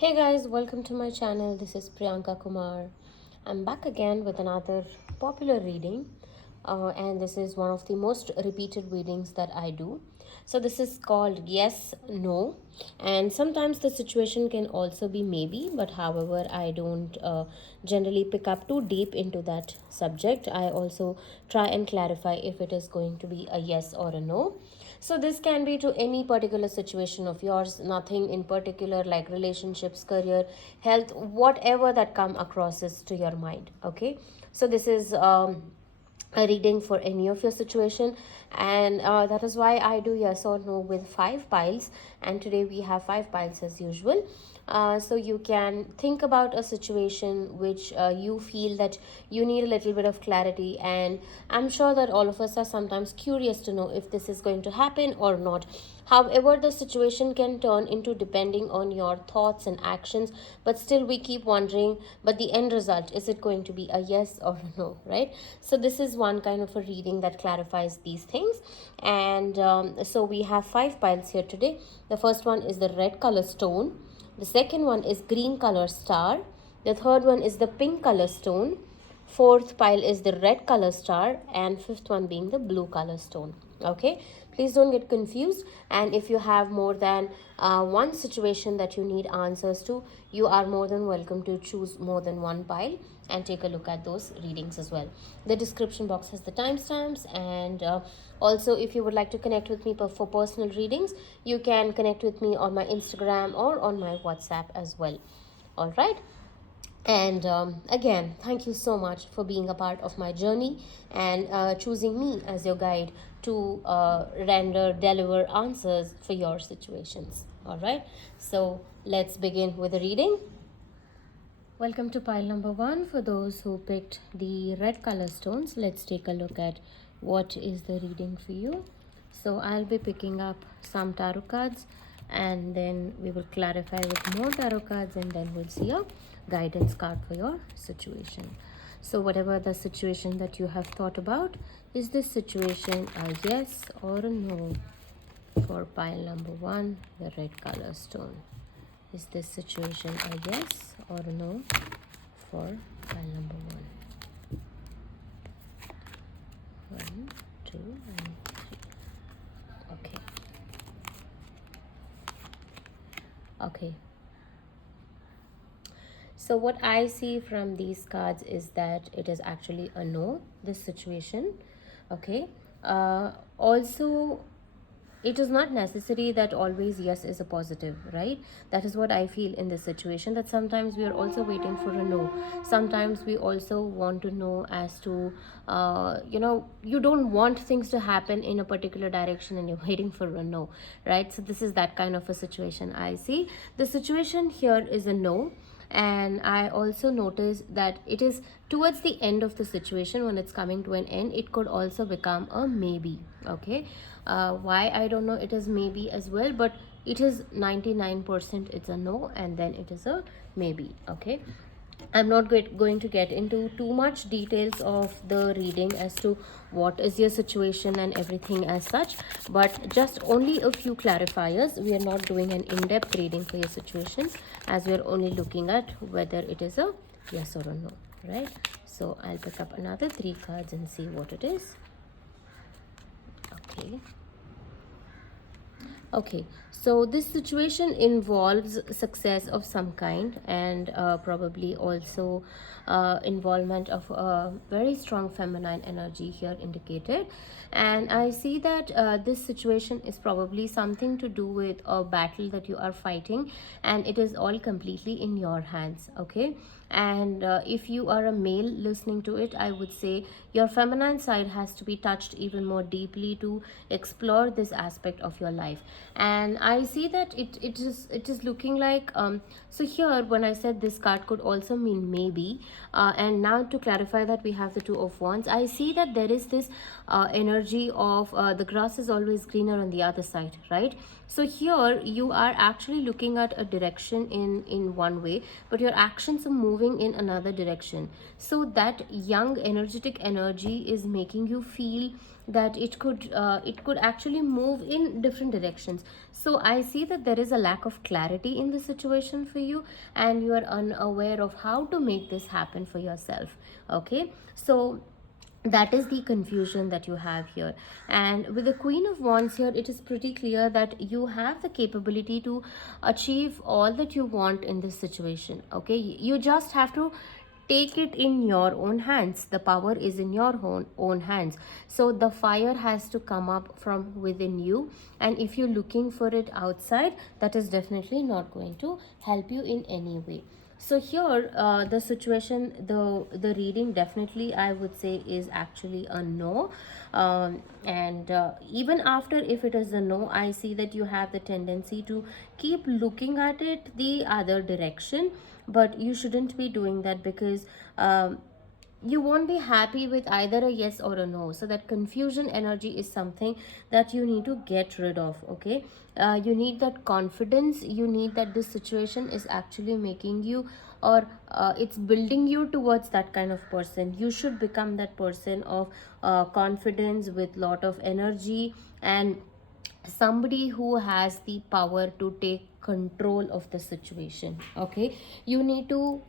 Hey guys, welcome to my channel. This is Priyanka Kumar. I'm back again with another popular reading, and this is one of the most repeated readings that I do. So, this is called Yes, No, and sometimes the situation can also be maybe, but however, I don't generally pick up too deep into that subject. I also try and clarify if it is going to be a yes or a no. So this can be to any particular situation of yours, nothing in particular, like relationships, career, health, whatever that come across is to your mind. Okay, so this is a reading for any of your situation, and that is why I do yes or no with 5 piles, and today we have 5 piles as usual. So you can think about a situation which you feel that you need a little bit of clarity, and I'm sure that all of us are sometimes curious to know if this is going to happen or not. However, the situation can turn into depending on your thoughts and actions, but still we keep wondering, but the end result, is it going to be a yes or a no, right? So this is one kind of a reading that clarifies these things. And so we have 5 piles here today. The first one is the red color stone. The second one is green color star. The third one is the pink color stone. Fourth pile is the red color star, and fifth one being the blue color stone. Okay, please don't get confused, and if you have more than one situation that you need answers to, you are more than welcome to choose more than one pile and take a look at those readings as well. The description box has the timestamps, and also if you would like to connect with me for personal readings, you can connect with me on my Instagram or on my WhatsApp as well. All right, and again, thank you so much for being a part of my journey and choosing me as your guide to deliver answers for your situations. All right, so let's begin with the reading. Welcome to pile number 1. For those who picked the red color stones, let's take a look at what is the reading for you. So I'll be picking up some tarot cards, and then we will clarify with more tarot cards, and then we'll see a guidance card for your situation. So whatever the situation that you have thought about, is this situation a yes or a no for pile number 1, the red color stone? Is this situation a yes or a no for pile number 1? 1, 2, and 3. Okay. Okay. So what I see from these cards is that it is actually a no, this situation. Okay. Also, it is not necessary that always yes is a positive, right? That is what I feel in this situation, that sometimes we are also waiting for a no. Sometimes we also want to know as to you don't want things to happen in a particular direction and you're waiting for a no, right? So this is that kind of a situation I see. The situation here is a no, and I also notice that it is towards the end of the situation. When it's coming to an end, it could also become a maybe. Okay, why, I don't know, it is maybe as well, but it is 99% it's a no, and then it is a maybe. Okay, I'm not going to get into too much details of the reading as to what is your situation and everything as such, but just only a few clarifiers. We are not doing an in-depth reading for your situation, as we are only looking at whether it is a yes or a no, right? So I'll pick up another 3 cards and see what it is. Okay. Okay, so this situation involves success of some kind, and probably also involvement of a very strong feminine energy here indicated. And I see that this situation is probably something to do with a battle that you are fighting, and it is all completely in your hands. Okay, and if you are a male listening to it, I would say your feminine side has to be touched even more deeply to explore this aspect of your life. And I see that it is looking like so here when I said this card could also mean maybe, and now to clarify that, we have the 2 of wands. I see that there is this energy of the grass is always greener on the other side, right? So here you are actually looking at a direction in one way, but your actions are moving in another direction. So that young energetic energy is making you feel that it could actually move in different directions. So I see that there is a lack of clarity in the situation for you, and you are unaware of how to make this happen for yourself. Okay, so that is the confusion that you have here. And with the Queen of Wands here, it is pretty clear that you have the capability to achieve all that you want in this situation. Okay, you just have to take it in your own hands. The power is in your own hands. So the fire has to come up from within you, and if you're looking for it outside, that is definitely not going to help you in any way. So here, the situation, the reading definitely I would say is actually a no. And even after if it is a no, I see that you have the tendency to keep looking at it the other direction, but you shouldn't be doing that, because you won't be happy with either a yes or a no. So that confusion energy is something that you need to get rid of. Okay, you need that confidence, you need that this situation is actually making you, or it's building you towards that kind of person. You should become that person of confidence with lot of energy, and somebody who has the power to take control of the situation. Okay, you need to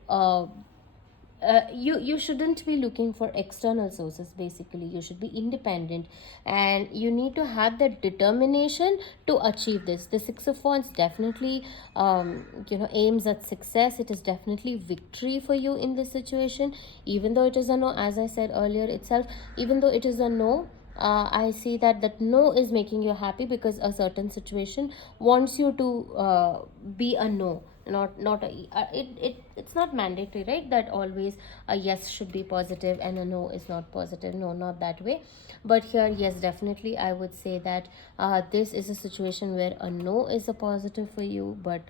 you shouldn't be looking for external sources. Basically, you should be independent, and you need to have that determination to achieve this. The Six of Wands definitely aims at success. It is definitely victory for you in this situation, even though it is a no. As I said earlier itself, even though it is a no, I see that that no is making you happy, because a certain situation wants you to be a no, not a it's not mandatory, right, that always a yes should be positive and a no is not positive. No, not that way. But here, yes, definitely I would say that this is a situation where a no is a positive for you, but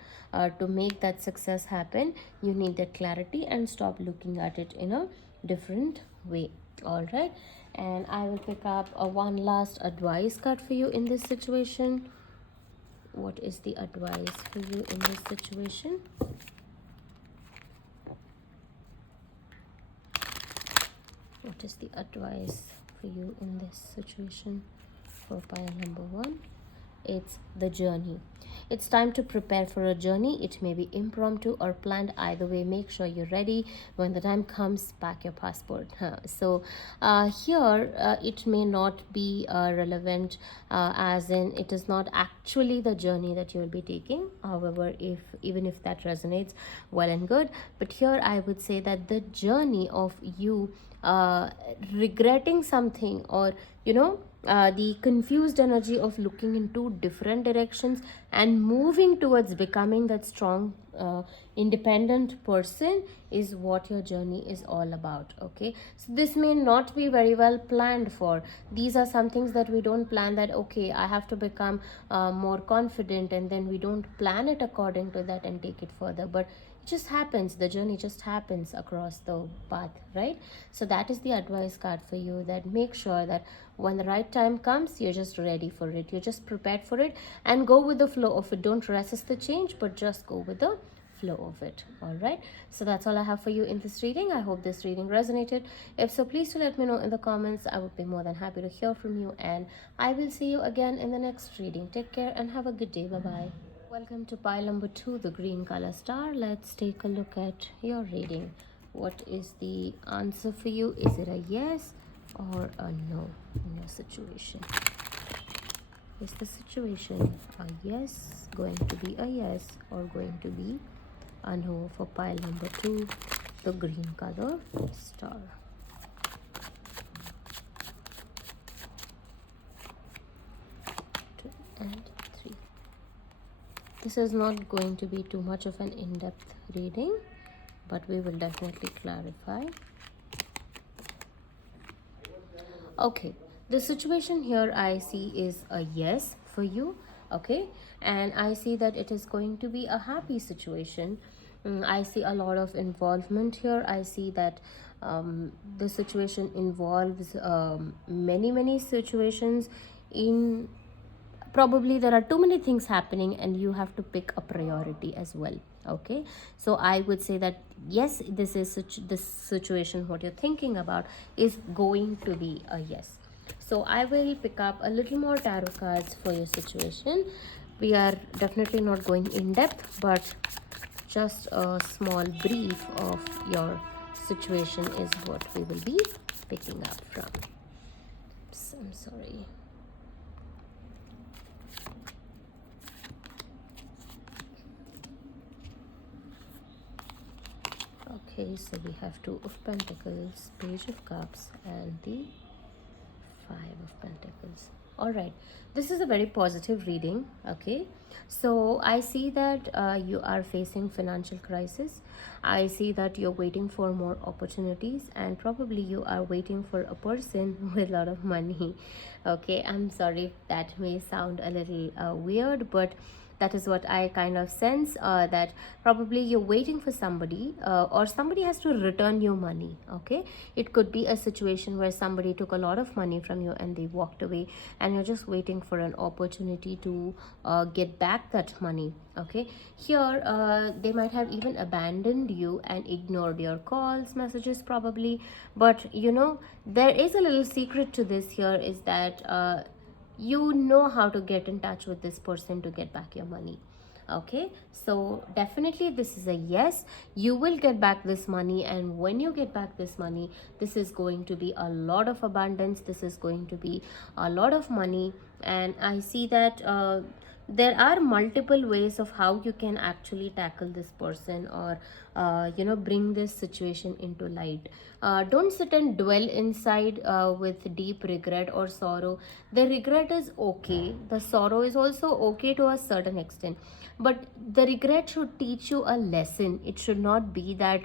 to make that success happen, you need that clarity and stop looking at it in a different way. All right, and I will pick up a one last advice card for you in this situation. What is the advice for you in this situation? What is the advice for you in this situation for pile number one? It's the journey. It's time to prepare for a journey. It may be impromptu or planned. Either way, make sure you're ready. When the time comes, pack your passport. So here, it may not be relevant, as in it is not actually the journey that you will be taking. However, if even if that resonates, well and good. But here I would say that the journey of you regretting something, or the confused energy of looking in two different directions and moving towards becoming that strong independent person, is what your journey is all about. Okay, so this may not be very well planned for. These are some things that we don't plan, that okay, I have to become more confident, and then we don't plan it according to that and take it further. But it just happens, the journey just happens across the path, right? So that is the advice card for you, that make sure that when the right time comes, you're just ready for it, you're just prepared for it, and go with the flow of it. Don't resist the change, but just go with the flow of it. All right, so that's all I have for you in this reading. I hope this reading resonated. If so, please do let me know in the comments. I would be more than happy to hear from you, and I will see you again in the next reading. Take care and have a good day. Bye bye. Welcome to pile number 2, the green color star. Let's take a look at your reading. What is the answer for you? Is it a yes or a no in your situation? Is the situation a yes, going to be a yes, or going to be a no for pile number 2, the green color star? 2 and 3. This is not going to be too much of an in-depth reading, but we will definitely clarify. Okay, the situation here I see is a yes for you. Okay, and I see that it is going to be a happy situation. I see a lot of involvement here. I see that the situation involves many situations. In probably there are too many things happening, and you have to pick a priority as well. Okay, so I would say that yes, this situation what you're thinking about is going to be a yes. So I will pick up a little more tarot cards for your situation. We are definitely not going in depth, but just a small brief of your situation is what we will be picking up from. Oops, I'm sorry. Okay, so we have Two of Pentacles, Page of Cups, and the Five of Pentacles. All right, this is a very positive reading. Okay, so I see that you are facing financial crisis. I see that you're waiting for more opportunities, and probably you are waiting for a person with a lot of money. Okay, I'm sorry, that may sound a little weird, but that is what I kind of sense, that probably you're waiting for somebody, or somebody has to return you money. Okay, it could be a situation where somebody took a lot of money from you and they walked away, and you're just waiting for an opportunity to get back that money. Okay, here they might have even abandoned you and ignored your calls, messages probably. But you know, there is a little secret to this here, is that you know how to get in touch with this person to get back your money. Okay, so definitely this is a yes, you will get back this money, and when you get back this money, this is going to be a lot of abundance, this is going to be a lot of money. And I see that there are multiple ways of how you can actually tackle this person, or you know, bring this situation into light. Don't sit and dwell inside with deep regret or sorrow. The regret is okay, the sorrow is also okay to a certain extent, but the regret should teach you a lesson. It should not be that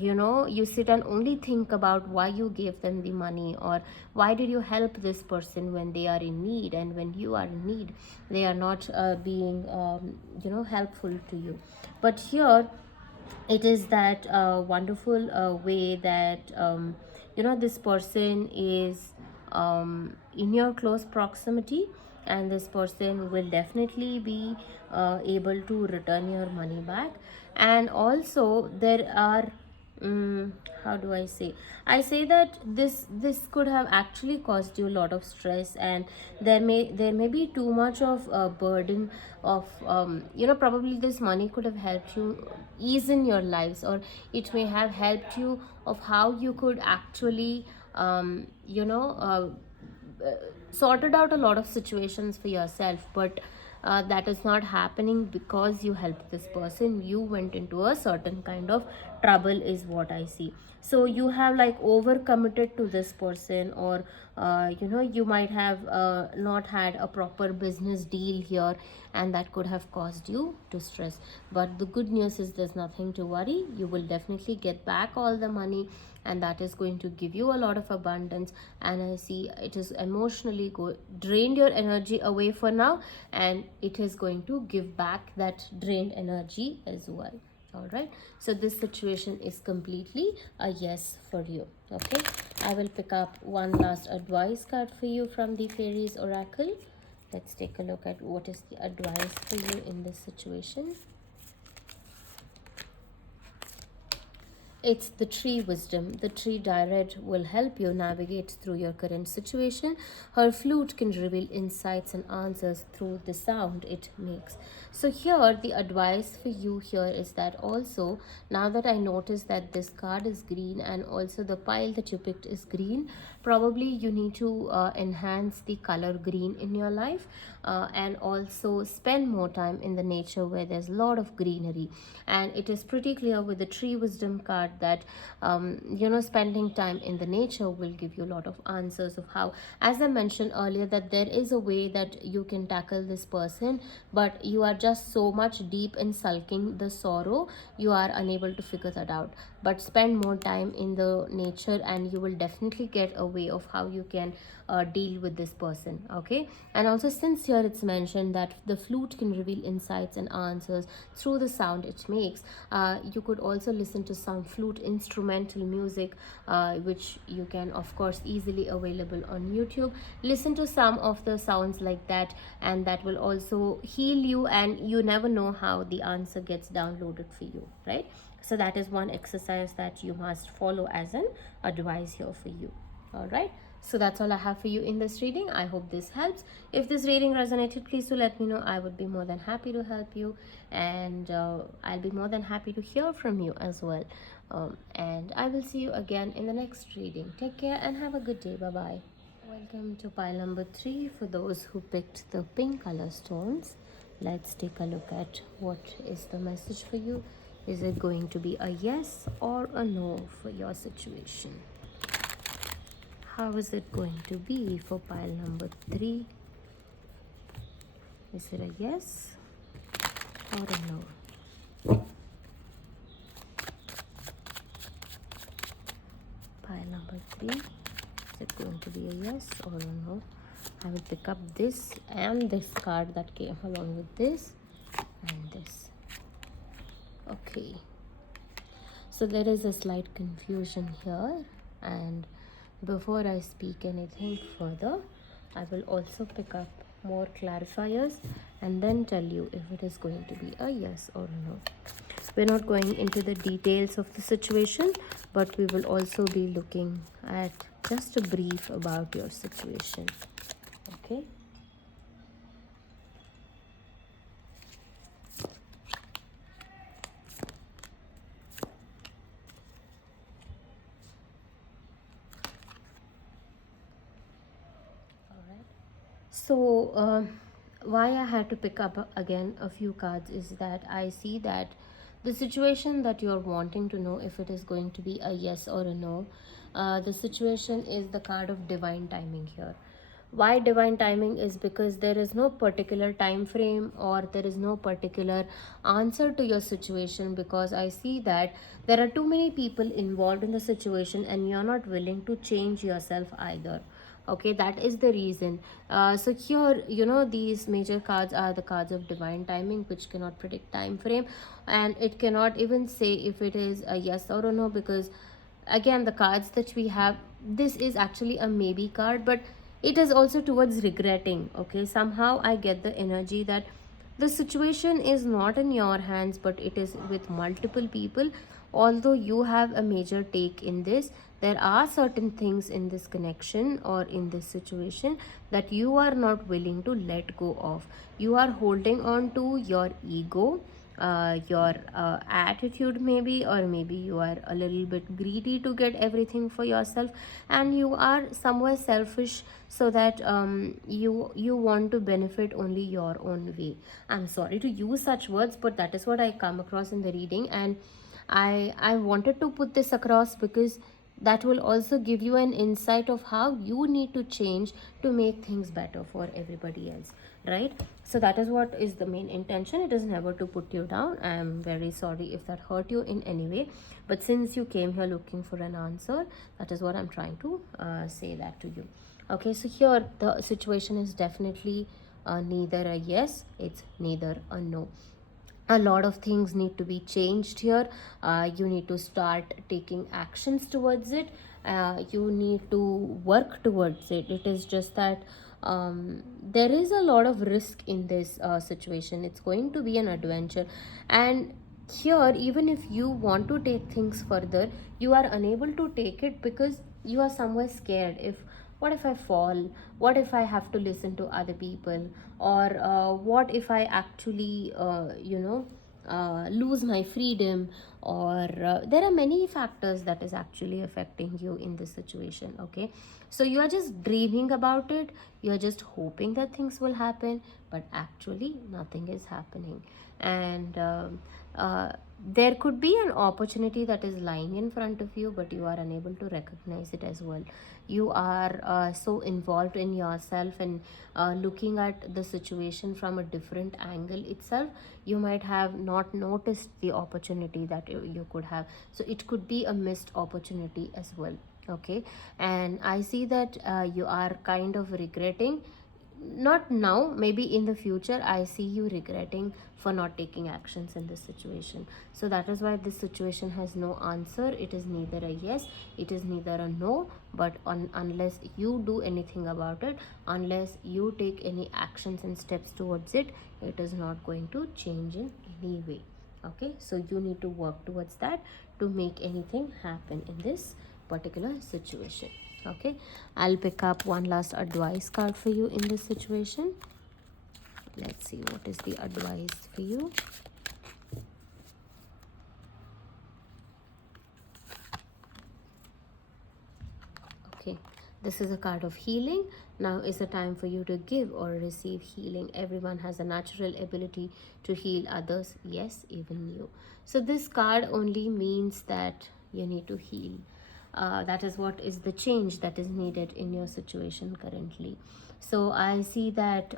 you know, you sit and only think about why you gave them the money, or why did you help this person when they are in need, and when you are in need they are not being you know, helpful to you. But here it is that wonderful way that you know, this person is in your close proximity, and this person will definitely be able to return your money back. And also there are how do I say, I say that this could have actually caused you a lot of stress, and there may be too much of a burden of you know, probably this money could have helped you ease in your lives, or it may have helped you of how you could actually you know, sorted out a lot of situations for yourself. But that is not happening because you helped this person, you went into a certain kind of trouble is what I see. So you have like over committed to this person, or you know, you might have not had a proper business deal here, and that could have caused you to stress. But the good news is there's nothing to worry, you will definitely get back all the money, and that is going to give you a lot of abundance. And I see it is emotionally drained your energy away for now, and it is going to give back that drained energy as well. All right, so this situation is completely a yes for you. Okay, I will pick up one last advice card for you from the Fairies Oracle. Let's take a look at what is the advice for you in this situation. It's the tree wisdom. The tree direct will help you navigate through your current situation. Her flute can reveal insights and answers through the sound it makes. So here the advice for you here is that also, now that I notice that this card is green and also the pile that you picked is green, probably you need to enhance the color green in your life, and also spend more time in the nature where there's a lot of greenery. And it is pretty clear with the tree wisdom card that you know, spending time in the nature will give you a lot of answers of how, as I mentioned earlier, that there is a way that you can tackle this person, but you are just so much deep in sulking the sorrow, you are unable to figure that out. But spend more time in the nature, and you will definitely get a way of how you can deal with this person. Okay, and also since here it's mentioned that the flute can reveal insights and answers through the sound it makes, you could also listen to some flute instrumental music, which you can of course easily available on YouTube. Listen to some of the sounds like that, and that will also heal you, and you never know how the answer gets downloaded for you, right? So that is one exercise that you must follow as an advice here for you. All right, So that's all I have for you in this reading. I hope this helps. If this reading resonated, please do let me know. I would be more than happy to help you, and I'll be more than happy to hear from you as well. And I will see you again in the next reading. Take care and have a good day. Bye bye. Welcome to pile number 3 for those who picked the pink color stones. Let's take a look at what is the message for you. Is it going to be a yes or a no for your situation? How is it going to be for pile number 3? Is it a yes or a no? Pile number 3, is it going to be a yes or a no? I will pick up this and this card that came along with this and this. Okay, so there is a slight confusion here, and before I speak anything further, I will also pick up more clarifiers and then tell you if it is going to be a yes or a no. We're not going into the details of the situation, but we will also be looking at just a brief about your situation. Okay. So why I had to pick up again a few cards is that I see that the situation that you're wanting to know if it is going to be a yes or a no, the situation is the card of divine timing here. Why divine timing is because there is no particular time frame or there is no particular answer to your situation, because I see that there are too many people involved in the situation and you're not willing to change yourself either. Okay, that is the reason. So here, these major cards are the cards of divine timing, which cannot predict time frame, and it cannot even say if it is a yes or a no, because again, the cards that we have, this is actually a maybe card, but it is also towards regretting. Okay, somehow I get the energy that the situation is not in your hands, but it is with multiple people. Although you have a major take in this, there are certain things in this connection or in this situation that you are not willing to let go of. You are holding on to your ego, your attitude maybe, or maybe you are a little bit greedy to get everything for yourself, and you are somewhere selfish, so that you want to benefit only your own way. I'm sorry to use such words, but that is what I come across in the reading, and I wanted to put this across because that will also give you an insight of how you need to change to make things better for everybody else, right? So that is what is the main intention. It is never to put you down. I am very sorry if that hurt you in any way, but since you came here looking for an answer, that is what I'm trying to say that to you. Okay, so here the situation is definitely neither a yes, it's neither a no. A lot of things need to be changed here. You need to start taking actions towards it. You need to work towards it. It is just that there is a lot of risk in this situation. It's going to be an adventure, and here, even if you want to take things further, you are unable to take it because you are somewhere scared. If what if I fall, what if I have to listen to other people, or what if I actually lose my freedom, or there are many factors that is actually affecting you in this situation. Okay, so you are just dreaming about it, you are just hoping that things will happen, but actually nothing is happening. And there could be an opportunity that is lying in front of you, but you are unable to recognize it as well. You are so involved in yourself and looking at the situation from a different angle itself. You might have not noticed the opportunity that you could have, so it could be a missed opportunity as well. Okay, and I see that you are kind of regretting, not now, maybe in the future. I see you regretting for not taking actions in this situation. So that is why this situation has no answer. It is neither a yes, it is neither a no, but unless you do anything about it, unless you take any actions and steps towards it, it is not going to change in any way. Okay, so you need to work towards that to make anything happen in this particular situation. Okay, I'll pick up one last advice card for you in this situation. Let's see what is the advice for you. Okay, this is a card of healing. Now is the time for you to give or receive healing. Everyone has a natural ability to heal others. Yes, even you. So this card only means that you need to heal. That is what is the change that is needed in your situation currently. So I see that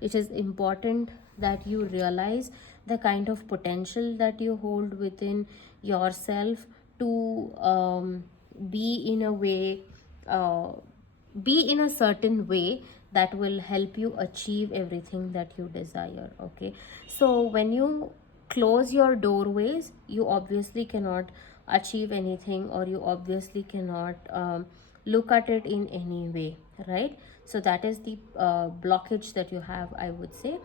it is important that you realize the kind of potential that you hold within yourself to be in a way, uh, be in a certain way that will help you achieve everything that you desire. Okay, so when you close your doorways, you obviously cannot achieve anything, or you obviously cannot look at it in any way, right? So that is the blockage that you have, I would say.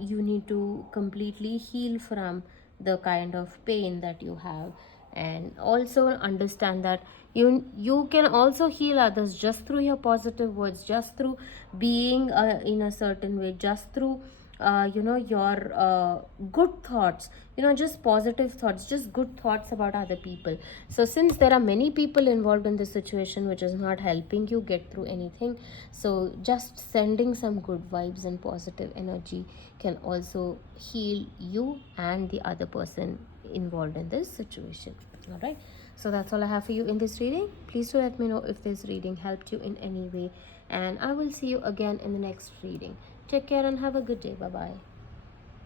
You need to completely heal from the kind of pain that you have, and also understand that you can also heal others just through your positive words, just through being in a certain way, just through your good thoughts, just positive thoughts, just good thoughts about other people. So since there are many people involved in this situation which is not helping you get through anything, so just sending some good vibes and positive energy can also heal you and the other person involved in this situation. All right, so that's all I have for you in this reading. Please do let me know if this reading helped you in any way, and I will see you again in the next reading. Take care and have a good day. Bye bye.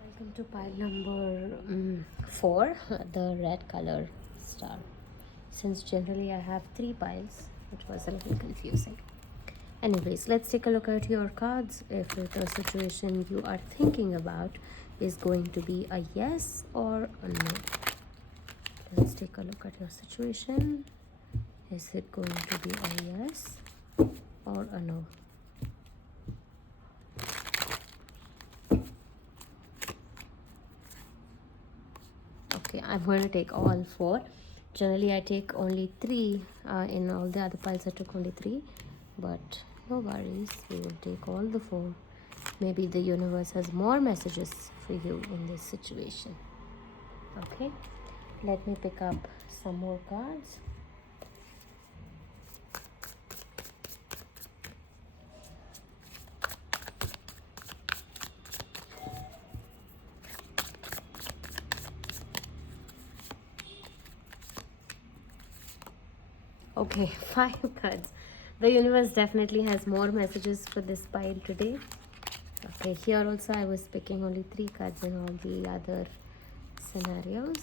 Welcome to pile number 4, the red color star. Since generally I have 3 piles, it was a little confusing. Anyways, let's take a look at your cards. If the situation you are thinking about is going to be a yes or a no. Let's take a look at your situation. Is it going to be a yes or a no? Okay, I'm going to take all 4. Generally I take only 3. In all the other piles I took only 3, but no worries, we will take all the 4. Maybe the universe has more messages for you in this situation. Okay, let me pick up some more cards. Okay, 5 cards. The universe definitely has more messages for this pile today. Okay, here also I was picking only 3 cards in all the other scenarios.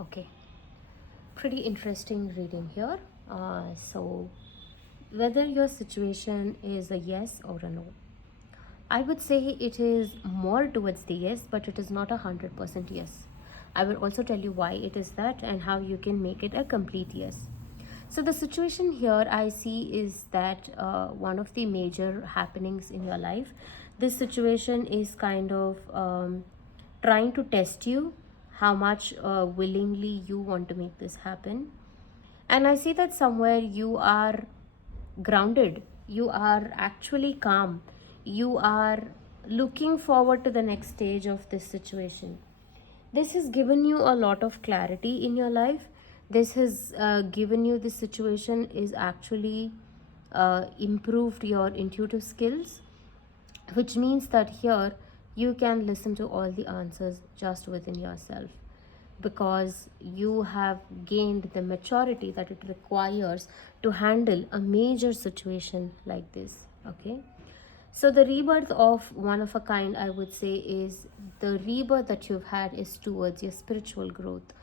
Okay, pretty interesting reading here. So whether your situation is a yes or a no, I would say it is more towards the yes, but it is not 100% yes. I will also tell you why it is that and how you can make it a complete yes. So the situation here I see is that one of the major happenings in your life, this situation is kind of trying to test you, how much willingly you want to make this happen. And I see that somewhere you are grounded, you are actually calm, you are looking forward to the next stage of this situation. This has given you a lot of clarity in your life. This has given you, this situation is actually improved your intuitive skills, which means that here you can listen to all the answers just within yourself, because you have gained the maturity that it requires to handle a major situation like this. Okay, so the rebirth of one of a kind, I would say, is the rebirth that you've had is towards your spiritual growth.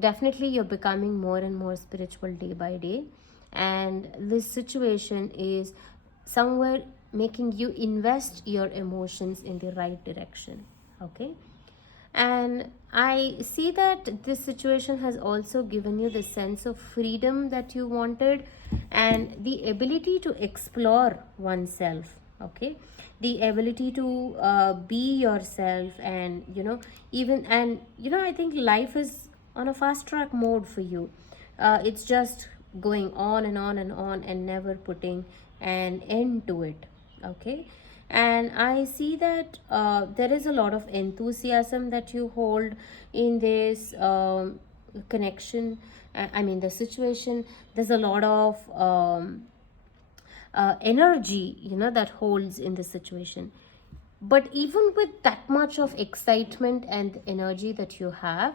Definitely you're becoming more and more spiritual day by day, and this situation is somewhere making you invest your emotions in the right direction. Okay, and I see that this situation has also given you the sense of freedom that you wanted, and the ability to explore oneself. Okay, the ability to be yourself, and even, and I think life is on a fast track mode for you. It's just going on and on and on, and never putting an end to it. Okay, and I see that there is a lot of enthusiasm that you hold in this connection. I mean, the situation. There's a lot of energy that holds in the situation. But even with that much of excitement and energy that you have,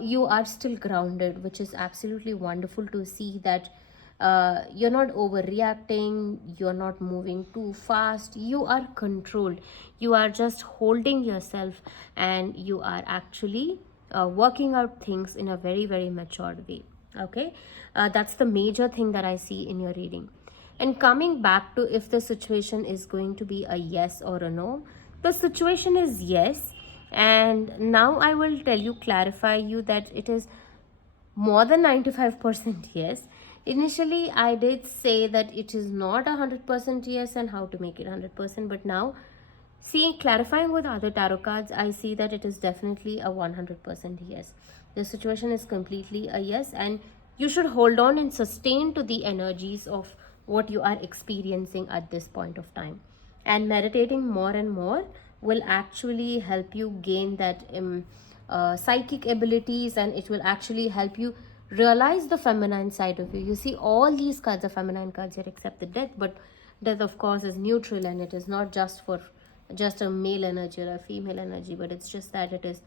you are still grounded, which is absolutely wonderful to see that you're not overreacting, you're not moving too fast, you are controlled, you are just holding yourself, and you are actually working out things in a very, very matured way. Okay, that's the major thing that I see in your reading. And coming back to if the situation is going to be a yes or a no, the situation is yes. And now I will tell you, clarify you, that it is more than 95% yes. Initially, I did say that it is not 100% yes and how to make it 100%, but now, see, clarifying with other tarot cards, I see that it is definitely a 100% yes. The situation is completely a yes, and you should hold on and sustain to the energies of what you are experiencing at this point of time. And meditating more and more will actually help you gain that psychic abilities, and it will actually help you realize the feminine side of you. You see, all these cards are feminine cards here except the death, but death, of course, is neutral, and it is not just for just a male energy or a female energy, but it's just that it is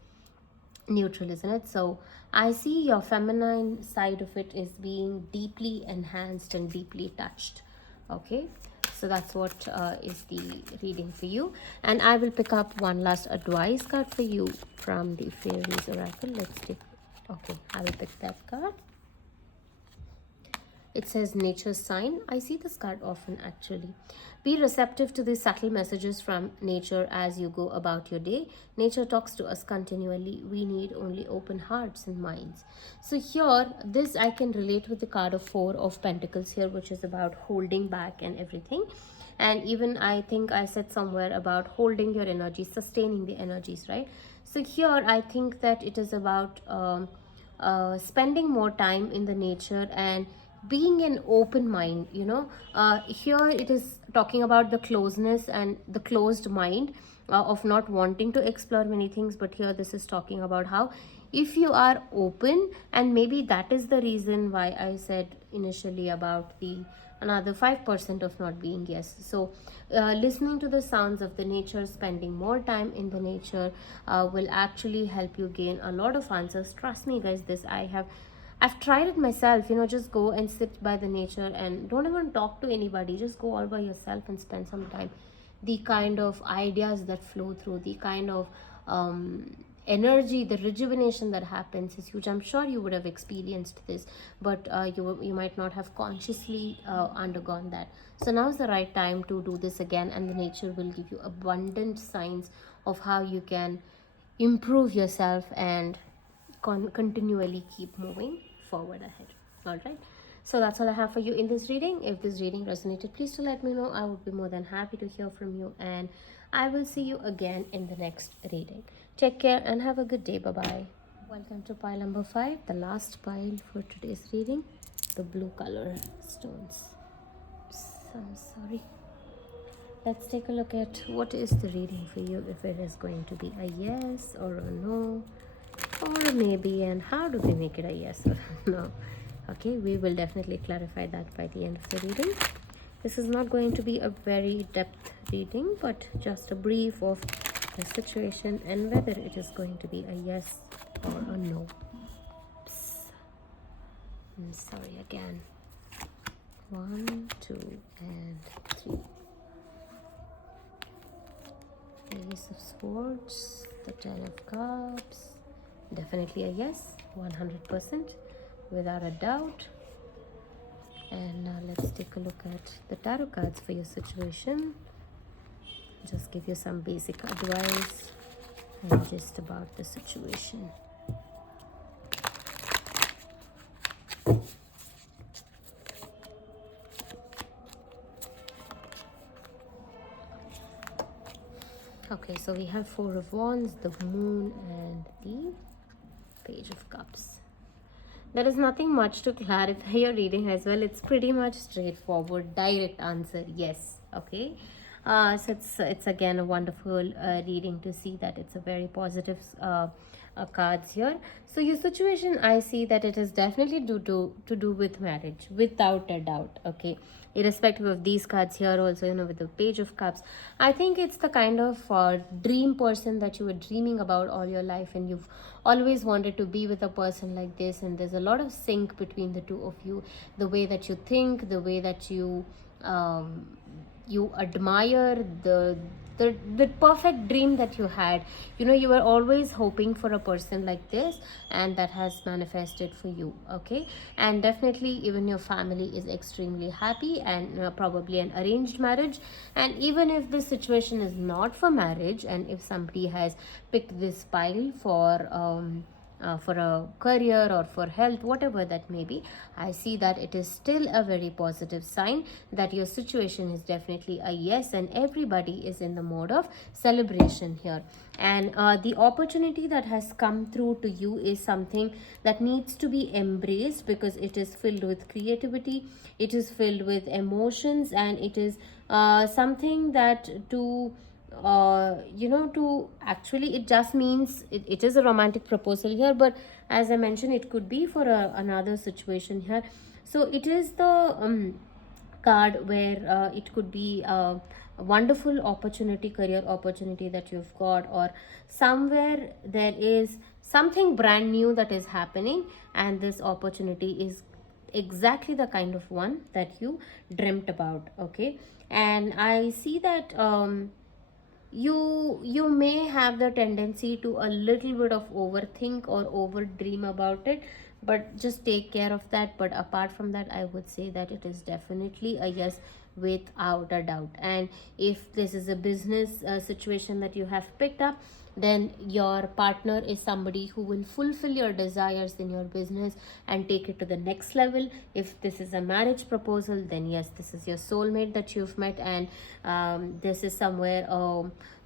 neutral, isn't it? So I see your feminine side of it is being deeply enhanced and deeply touched. Okay, so that's what is the reading for you. And I will pick up one last advice card for you from the Fairies Oracle. Let's take, okay, I will pick that card. It says nature's sign. I see this card often actually. Be receptive to the subtle messages from nature as you go about your day. Nature talks to us continually. We need only open hearts and minds. So here, this I can relate with the card of Four of Pentacles here, which is about holding back and everything. And even I think I said somewhere about holding your energy, sustaining the energies, right? So here I think that it is about spending more time in the nature and being an open mind. Here it is talking about the closeness and the closed mind, of not wanting to explore many things. But here this is talking about how, if you are open, and maybe that is the reason why I said initially about the another 5% of not being yes. So listening to the sounds of the nature, spending more time in the nature, will actually help you gain a lot of answers. Trust me guys, this I've tried it myself. Just go and sit by the nature and don't even talk to anybody. Just go all by yourself and spend some time. The kind of ideas that flow through, the kind of energy, the rejuvenation that happens is huge. I'm sure you would have experienced this, but you might not have consciously undergone that. So now's the right time to do this again, and the nature will give you abundant signs of how you can improve yourself and continually keep moving forward ahead. All right, so that's all I have for you in this reading. If this reading resonated, please do let me know. I would be more than happy to hear from you, and I will see you again in the next reading. Take care and have a good day. Bye bye. Welcome to pile number 5, the last pile for today's reading, the blue color stones. I'm sorry. Let's take a look at what is the reading for you, if it is going to be a yes or a no, or maybe, and how do we make it a yes or a no. Okay, we will definitely clarify that by the end of the reading. This is not going to be a very depth reading, but just a brief of the situation and whether it is going to be a yes or a no. I'm sorry again. 1, 2, and 3. Ace of Swords, the 10 of Cups. Definitely a yes, 100%, without a doubt. And now let's take a look at the tarot cards for your situation. Just give you some basic advice and just about the situation. Okay, so we have Four of Wands, the Moon, and the Page of Cups. There is nothing much to clarify your reading as well. It's pretty much straightforward, direct answer, yes. Okay. So it's again a wonderful reading to see that it's a very positive cards here. So your situation, I see that it is definitely to do with marriage, without a doubt. Okay, irrespective of these cards here, also, you know, with the Page of Cups, I think it's the kind of dream person that you were dreaming about all your life, and you've always wanted to be with a person like this, and there's a lot of sync between the two of you, the way that you think, the way that um, you admire the perfect dream that you had. You know, you were always hoping for a person like this, and that has manifested for you. Okay, and definitely even your family is extremely happy, and probably an arranged marriage. And even if this situation is not for marriage, and if somebody has picked this pile for a career or for health, whatever that may be, I see that it is still a very positive sign that your situation is definitely a yes, and everybody is in the mode of celebration here. And the opportunity that has come through to you is something that needs to be embraced, because it is filled with creativity, it is filled with emotions, and it is something that to actually, it just means it is a romantic proposal here, but as I mentioned, it could be for another situation here. So it is the card where it could be a wonderful opportunity, career opportunity that you've got, or somewhere there is something brand new that is happening, and this opportunity is exactly the kind of one that you dreamt about. Okay, and I see that you may have the tendency to a little bit of overthink or over dream about it, but just take care of that. But apart from that, I would say that it is definitely a yes, without a doubt. And if this is a business situation that you have picked up, then your partner is somebody who will fulfill your desires in your business and take it to the next level. If this is a marriage proposal, then yes, this is your soulmate that you've met, and this is somewhere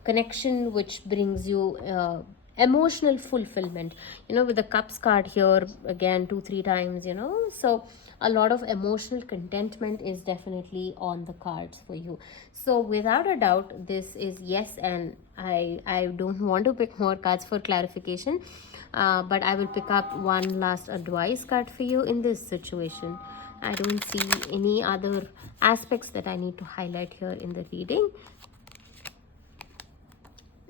connection which brings you emotional fulfillment. You know, with the Cups card here again 2-3 times, you know, so a lot of emotional contentment is definitely on the cards for you. So without a doubt, this is yes. And I don't want to pick more cards for clarification, but I will pick up one last advice card for you in this situation. I don't see any other aspects that I need to highlight here in the reading.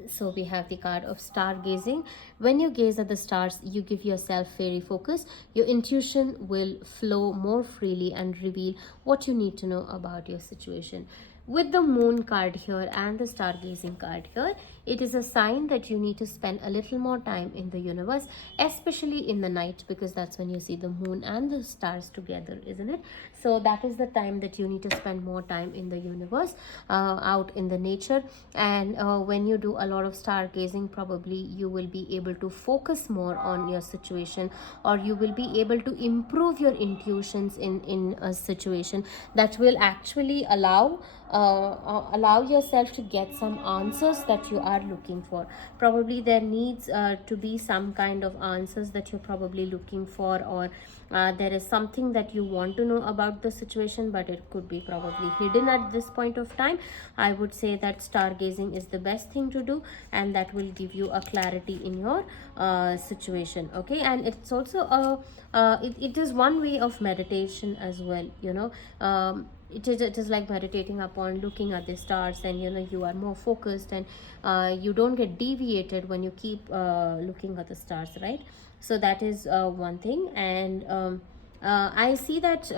So we have the card of stargazing. When you gaze at the stars, you give yourself fairy focus. Your intuition will flow more freely and reveal what you need to know about your situation. With the moon card here and the stargazing card here, it is a sign that you need to spend a little more time in the universe, especially in the night, because that's when you see the moon and the stars together, isn't it? So that is the time that you need to spend more time in the universe, out in the nature. And when you do a lot of stargazing, probably you will be able to focus more on your situation, or you will be able to improve your intuitions in a situation that will actually allow yourself to get some answers that you are looking for. Probably there needs to be some kind of answers that you're probably looking for, or there is something that you want to know about the situation, but it could be probably hidden at this point of time. I would say that stargazing is the best thing to do, and that will give you a clarity in your situation. Okay, and it's also it is one way of meditation as well, you know. It is like meditating upon looking at the stars, and you know, you are more focused, and you don't get deviated when you keep looking at the stars, right? So that is one thing. And I see that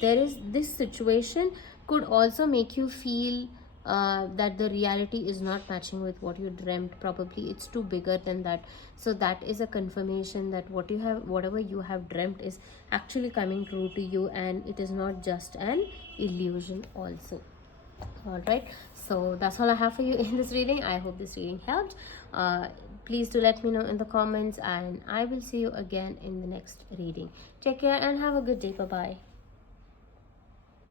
there is this situation could also make you feel that the reality is not matching with what you dreamt. Probably it's too bigger than that. So that is a confirmation that whatever you have dreamt is actually coming true to you, and it is not just an illusion also. All right, so that's all I have for you in this reading. I hope this reading helped. Please do let me know in the comments, and I will see you again in the next reading. Take care and have a good day. Bye bye.